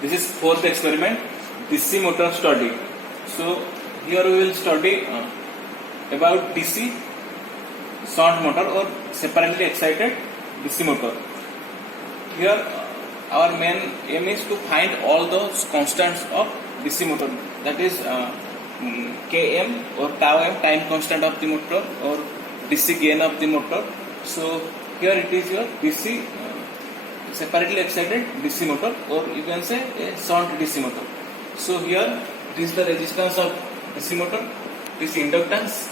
This is fourth experiment, DC motor study. So here we will study about DC shunt motor or separately excited DC motor. Here our main aim is to find all those constants of DC motor, that is Km or tau m, time constant of the motor, or DC gain of the motor. So here it is your DC separately excited DC motor, or you can say a shunt DC motor. So here it is the resistance of DC motor, this inductance,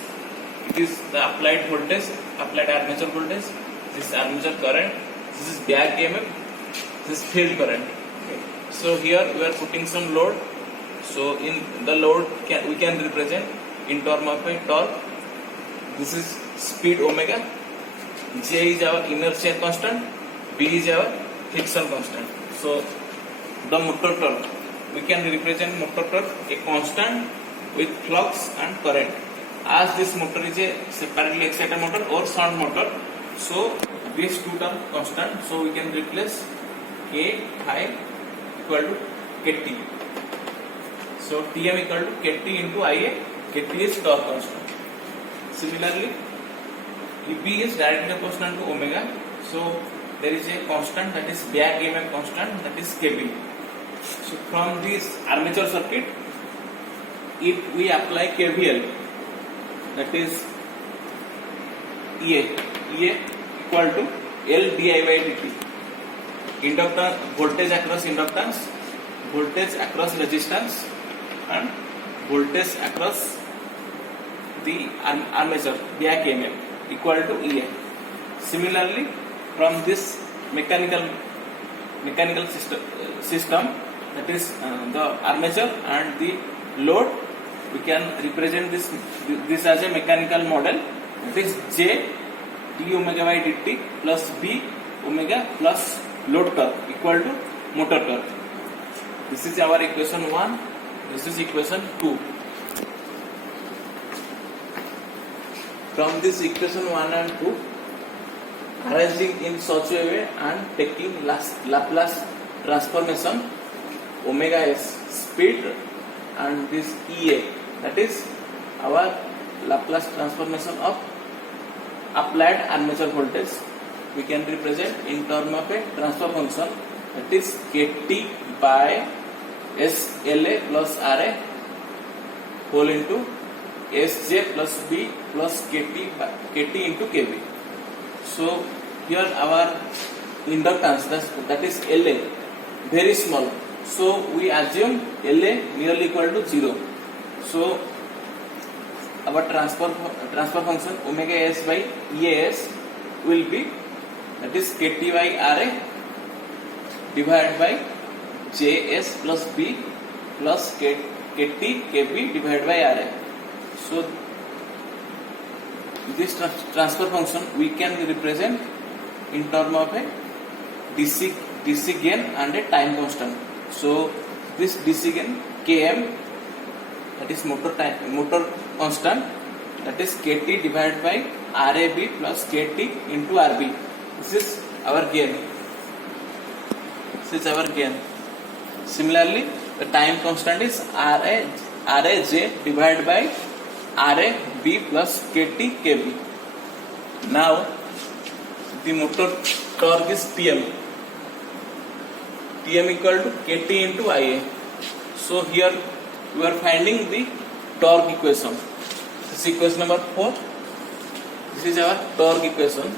it is the applied voltage, applied armature voltage, this armature current, this is back EMF, this is field current. Okay. So here we are putting some load. So in the load we can represent in term of a torque. This is speed omega, J is our inertia constant, B is our friction constant. So the motor torque, we can represent motor torque a constant with flux and current. As this motor is a separately excited motor or shunt motor, so these two terms constant, so we can replace K phi equal to Kt. So Tm equal to Kt into Ia, Kt is torque constant. Similarly, Eb is directly proportional to omega, so there is a constant, that is back EMF constant, that is Kb. So from this armature circuit, if we apply KVL, that is Ea equal to L di by dt, inductor voltage across inductance, voltage across resistance, and voltage across the armature back EMF equal to Ea. Similarly, from this mechanical system, that is the armature and the load, we can represent this as a mechanical model, that is J d omega by dt plus B omega plus load torque equal to motor torque. This is our equation 1, this is equation 2. From this equation 1 and 2, arranging in such a way and taking Laplace transformation, omega s speed and this Ea, that is our Laplace transformation of applied armature voltage, we can represent in term of a transfer function, that is Kt by Sla plus Ra whole into Sj plus B plus Kt into Kb. So here our inductance, that is La, very small. So we assume La nearly equal to 0. So our transfer function omega s by Eas will be, that is Kt by Ra divided by Js plus B plus Kt Kb divided by Ra. So this transfer function we can represent in term of a DC gain and a time constant. So this DC gain Km, that is motor constant, that is Kt divided by Rab plus Kt into Rb. This is our gain. Similarly, the time constant is Raj divided by Rab plus Kt Kb. Now the motor torque is Tm equal to Kt into Ia. So here we are finding the torque equation. This is equation number 4. This is our torque equation,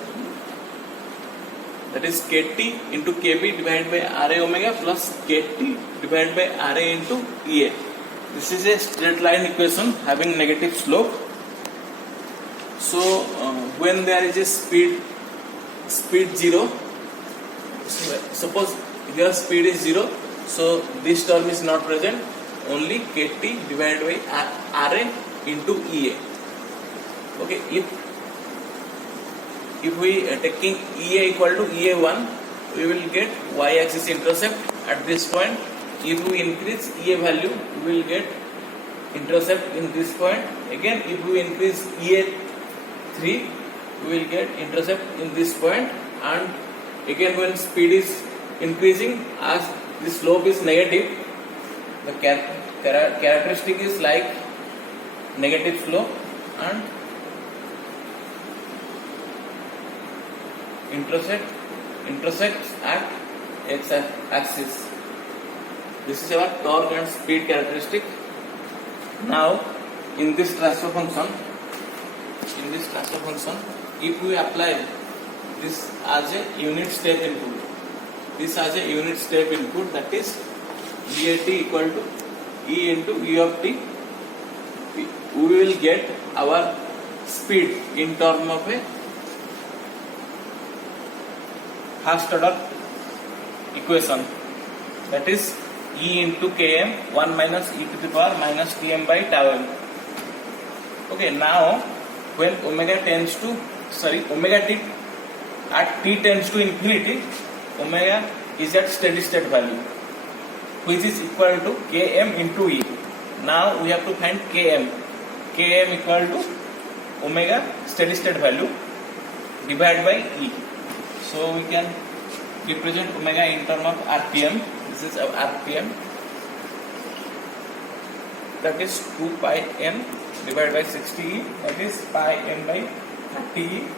that is Kt into Kb divided by Ra omega plus Kt divided by Ra into Ea. This is a straight line equation having negative slope. So when there is a speed 0, suppose here speed is 0, so this term is not present, only Kt divided by Ra into Ea. Okay, if we taking Ea equal to Ea1, we will get y axis intercept at this point. If we increase Ea value, we will get intercept in this point. Again, if we increase Ea3, we will get intercept in this point, and again when speed is increasing, as the slope is negative, the characteristic is like negative slope and intersects at x axis. This is our torque and speed characteristic. Now in this transfer function, if we apply this as a unit step input, that is dAt equal to E into E of t, we will get our speed in term of a first order equation, that is E into Km 1 minus e to the power minus Tm by tau m. Okay, now when omega t at t tends to infinity, omega is at steady state value, which is equal to Km into E. Now we have to find Km equal to omega steady state value divided by E. So we can represent omega in terms of RPM. This is our RPM, that is 2 pi m divided by 60E, that is pi m by 30E,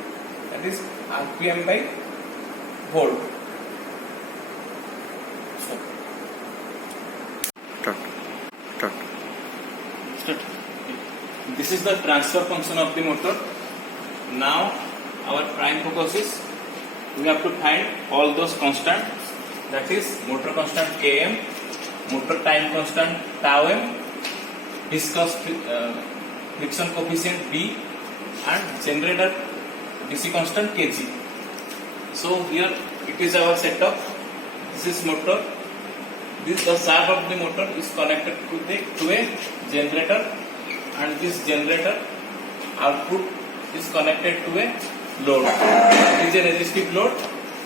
that is RPM by volt. So, this is the transfer function of the motor. Now our prime focus is we have to find all those constants, that is motor constant Km, motor time constant tau m, viscous friction coefficient B, and generator DC constant Kg. So here it is our setup. This is motor. The shaft of the motor is connected to a generator, and this generator output is connected to a load. It is a resistive load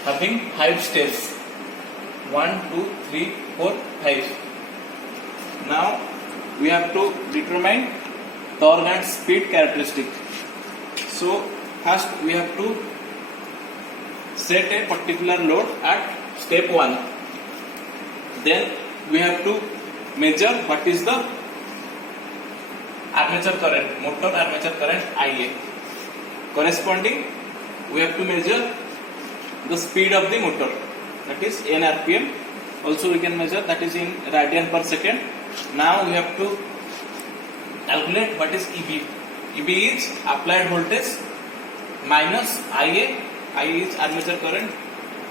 having 5 steps. 1, 2, 3, 4, 5. Now we have to determine torque and speed characteristic. So first we have to set a particular load at step 1. Then we have to measure what is the armature current, motor armature current IA. Corresponding, we have to measure the speed of the motor, that is n RPM. Also we can measure, that is in radian per second. Now we have to calculate what is EB. EB is applied voltage minus IA. IA is armature current,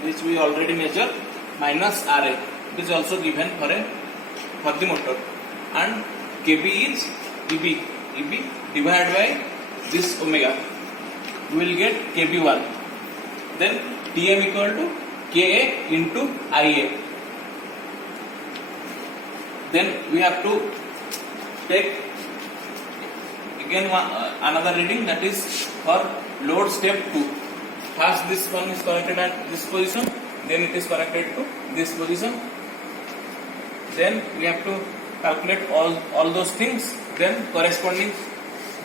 which we already measured, minus RA. It is also given for the motor. And KB is EB divided by this omega. We will get KB1. Then Tm equal to Ka into Ia. Then we have to take again another reading, that is for load step 2. First this one is connected at this position, then it is connected to this position. Then we have to calculate all those things. Then corresponding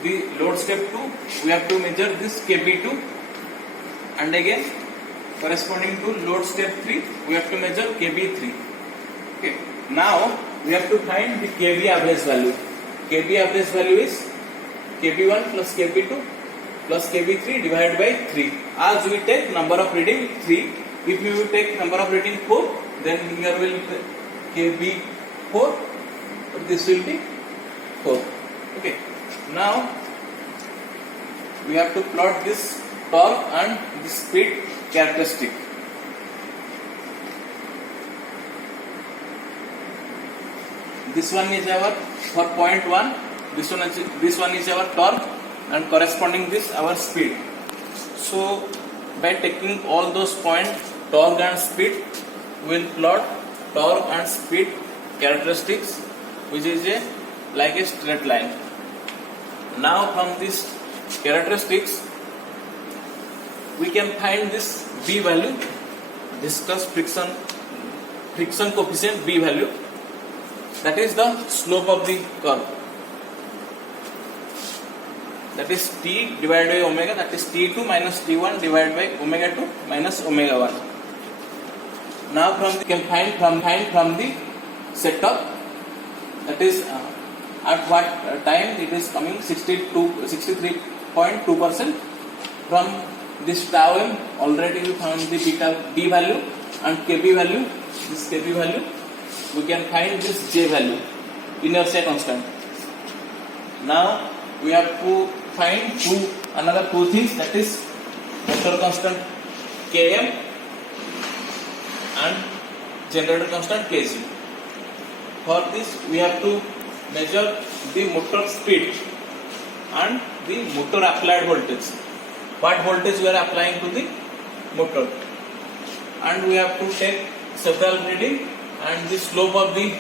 the load step 2, we have to measure this KB2, and again corresponding to load step 3, we have to measure KB3. Okay. Now we have to find the KB average value. KB average value is KB1 plus KB2 plus KB3 divided by 3. As we take number of reading 3, if we will take number of reading 4, then here will be KB4, but this will be 4. Okay. Now we have to plot this torque and the speed characteristic. This one is our for point 1. This one is our torque, and corresponding this our speed. So by taking all those points, torque and speed, we will plot torque and speed characteristics, which is like a straight line. Now from these characteristics, we can find this B value, viscous friction coefficient B value, that is the slope of the curve. That is T divided by omega, that is T2 minus T1 divided by omega 2 minus omega 1. Now from the, you can find from the setup, that is at what time it is coming 63.2%. From this tau m already we found the beta b value and kb value. This kb value we can find this j value, inertia constant. Now we have to find another two things, that is motor constant km and generator constant kg. For this we have to measure the motor speed and the motor applied voltage. What voltage we are applying to the motor, and we have to take several reading, and the slope of the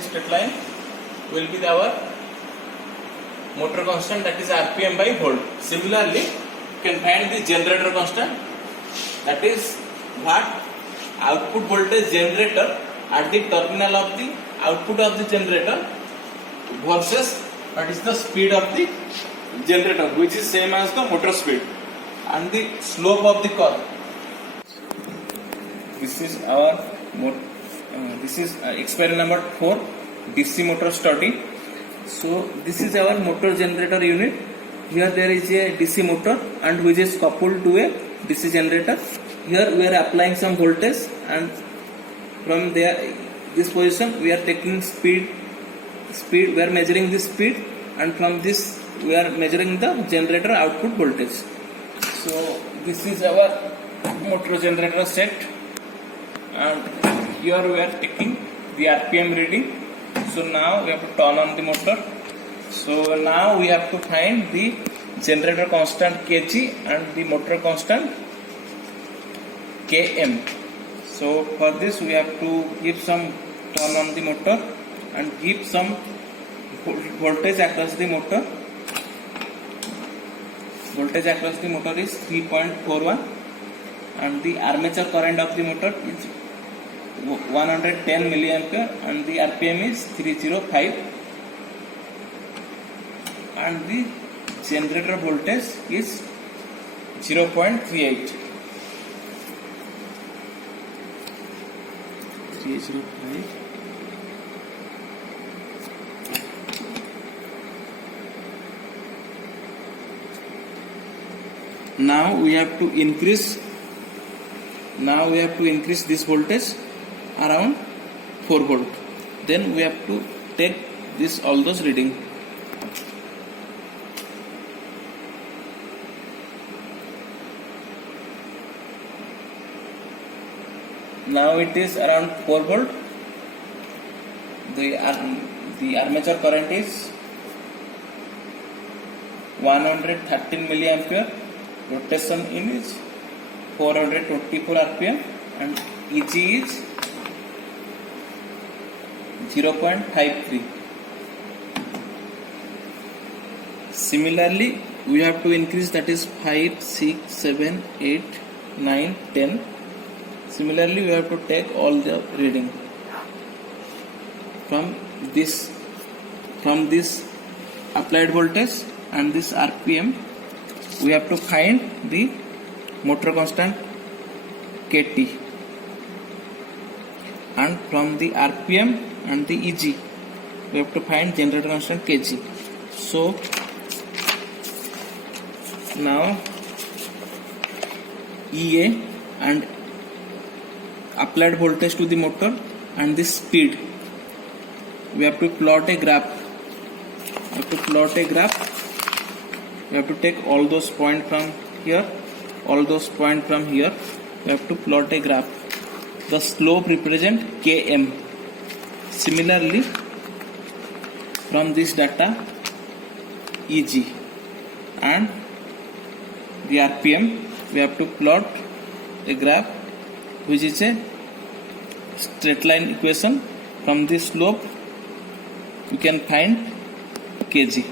straight line will be our motor constant, that is rpm by volt. Similarly, you can find the generator constant, that is what output voltage generator at the terminal of the output of the generator versus what is the speed of the generator, which is same as the motor speed, and the slope of the curve. This is our experiment number 4, DC motor study. So this is our motor generator unit. Here there is a DC motor and which is coupled to a DC generator. Here we are applying some voltage, and from there this position we are taking speed we are measuring the speed, and from this we are measuring the generator output voltage. So this is our motor generator set, and here we are taking the rpm reading. So now we have to turn on the motor. So now we have to find the generator constant kg and the motor constant km. So for this we have to give some turn on the motor and give some voltage across the motor. Voltage across the motor is 3.41, and the armature current of the motor is 110 milliampere, and the rpm is 305, and the generator voltage is 0.38. 305. Now we have to increase this voltage around 4 volt. Then we have to take all those reading. Now it is around 4 volt. The armature current is 113 milliampere. Rotation in is 424 rpm, and Eg is 0.53. Similarly, we have to increase, that is 5, 6, 7, 8, 9, 10. Similarly, we have to take all the reading from this applied voltage and this rpm. We have to find the motor constant kt, and from the rpm and the Eg we have to find generator constant kg. So now Ea and applied voltage to the motor and this speed, we have to plot a graph. We have to take all those points from here, all those points from here. We have to plot a graph. The slope represent km. Similarly, from this data, Eg and the rpm, we have to plot a graph which is a straight line equation. From this slope we can find kg.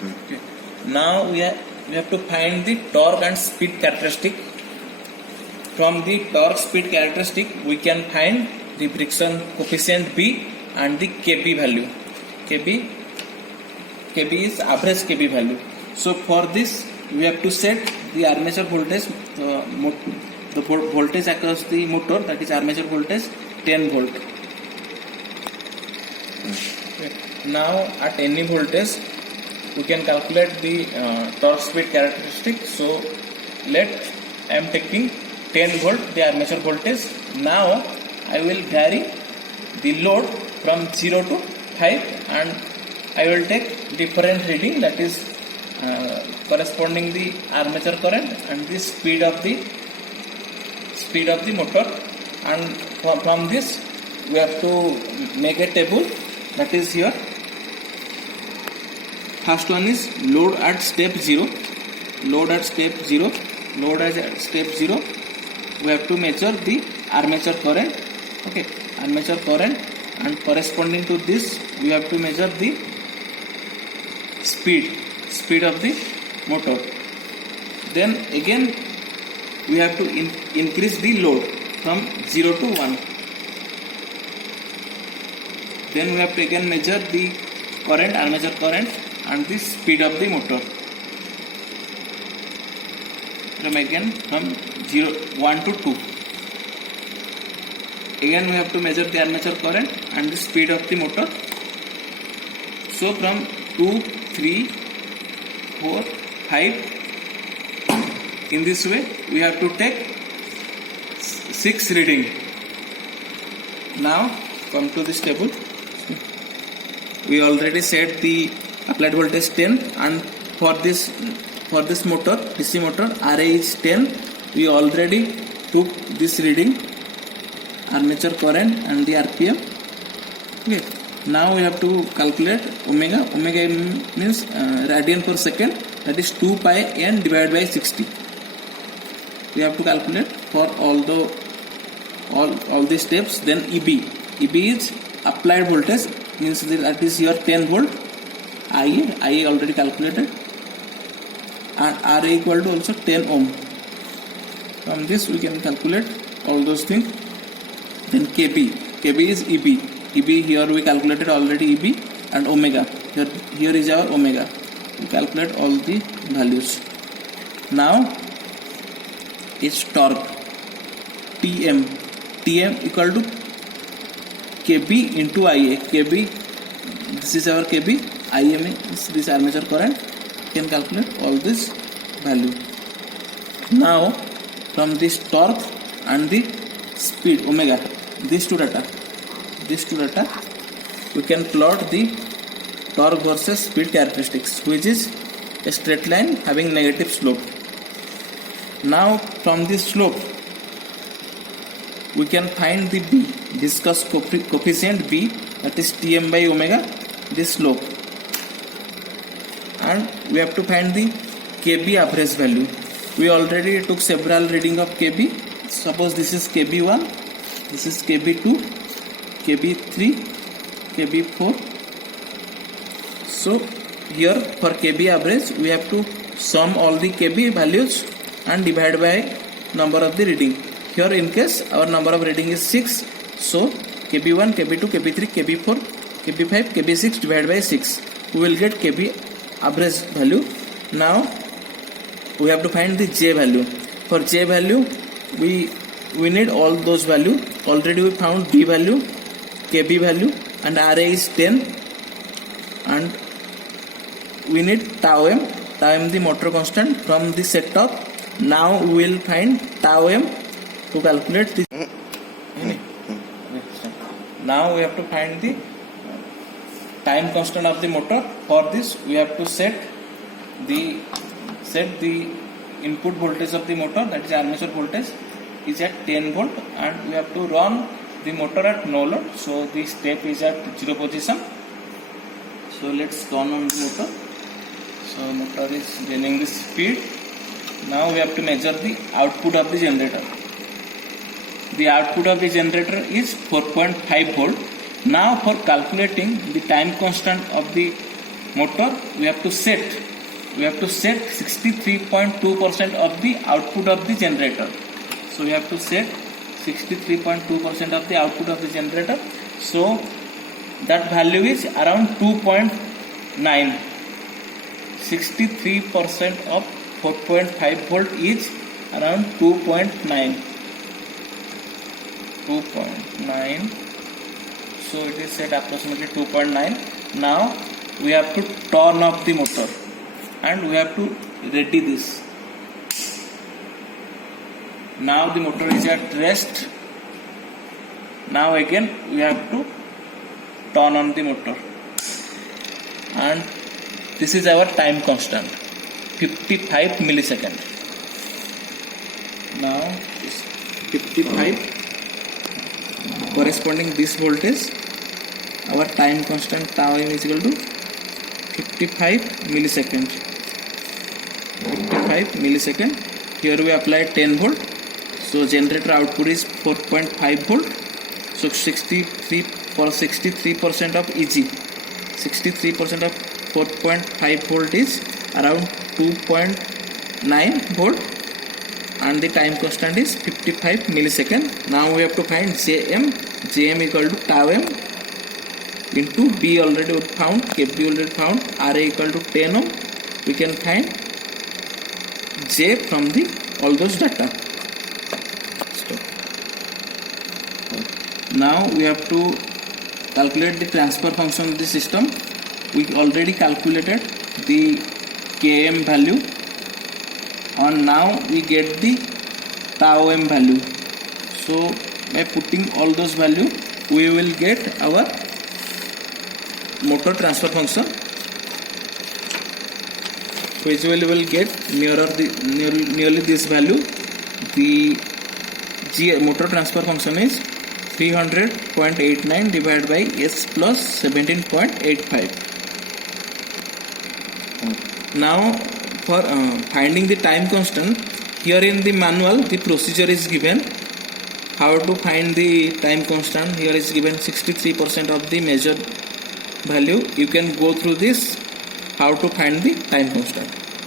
Okay. Now we have to find the torque and speed characteristic. From the torque speed characteristic we can find the friction coefficient B and the kb value. Kb is average kb value. So for this we have to set the armature voltage, the voltage across the motor, that is armature voltage 10 volt. Okay. Now at any voltage we can calculate the torque speed characteristic. So I am taking 10 volt the armature voltage. Now I will vary the load from 0 to 5 and I will take different reading, that is corresponding the armature current and the speed of the motor, and from this we have to make a table, that is here. First one is load at step 0. Load at step 0. We have to measure the armature current. Okay, armature current, and corresponding to this we have to measure the speed of the motor. Then again we have to increase the load from 0 to 1. Then we have to again measure the current, armature current, and the speed of the motor. From 1 to 2. Again we have to measure the armature current and the speed of the motor. So from 2, 3, 4, 5, in this way we have to take 6 reading. Now come to this table. We already set the applied voltage 10, and for this motor, DC motor, RA is 10. We already took this reading, armature current and the RPM. Okay. Now we have to calculate omega. Omega means radian per second, that is 2 pi n divided by 60. We have to calculate for all the steps. Then EB is applied voltage, means that is your 10 volt. IA already calculated, and RA equal to also 10 ohm. From this we can calculate all those things. Then KB is EB. Here we calculated already EB, and omega. Here is our omega. We calculate all the values. Now is torque. TM equal to KB into IA. KB, this is our KB. IM is this armature current. You can calculate all this value. Now from this torque and the speed omega, these two data we can plot the torque versus speed characteristics, which is a straight line having negative slope. Now from this slope we can find the B, viscous coefficient B, that is Tm by omega, this slope, and we have to find the KB average value. We already took several reading of KB. Suppose this is KB1, this is KB2, KB3, KB4. So here for KB average we have to sum all the KB values and divide by number of the reading. Here in case our number of reading is 6, so KB1, KB2, KB3, KB4, KB5, KB6 divided by 6. We will get KB average value. Now we have to find the J value. For J value we need all those value. Already we found B value, KB value, and RA is 10, and we need tau m the motor constant from the set top. Now we will find tau m to calculate this. Now we have to find the time constant of the motor. For this we have to set the input voltage of the motor, that is armature voltage, is at 10 volt, and we have to run the motor at no load. So the step is at 0 position. So let's turn on the motor. So motor is gaining the speed. Now we have to measure the output of the generator. The output of the generator is 4.5 volt. Now for calculating the time constant of the motor, we have to set 63.2% of the output of the generator. So we have to set 63.2% of the output of the generator. So that value is around 2.9. 63% of 4.5 volt is around 2.9. So it is set approximately 2.9. Now we have to turn off the motor and we have to ready this. Now the motor is at rest. Now again we have to turn on the motor, and this is our time constant, 55 milliseconds. Now 55 corresponding this voltage, our time constant tau m is equal to 55 milliseconds. 55 millisecond. Here we apply 10 volt. So generator output is 4.5 volt. So 63% of Eg, 63% of 4.5 volt is around 2.9 volt, and the time constant is 55 millisecond. Now we have to find Jm. Jm equal to tau m into B already found, Kp already found, Ra equal to 10 ohm. We can find J from the all those data. Stop. Now we have to calculate the transfer function of the system. We already calculated the Km value, and now we get the tau m value. So by putting all those value, we will get our motor transfer function, which we will get nearly this value. The motor transfer function is 300.89 divided by S plus 17.85. Now for finding the time constant, here in the manual the procedure is given. How to find the time constant? Here is given 63% of the measured value. You can go through this, how to find the time constant.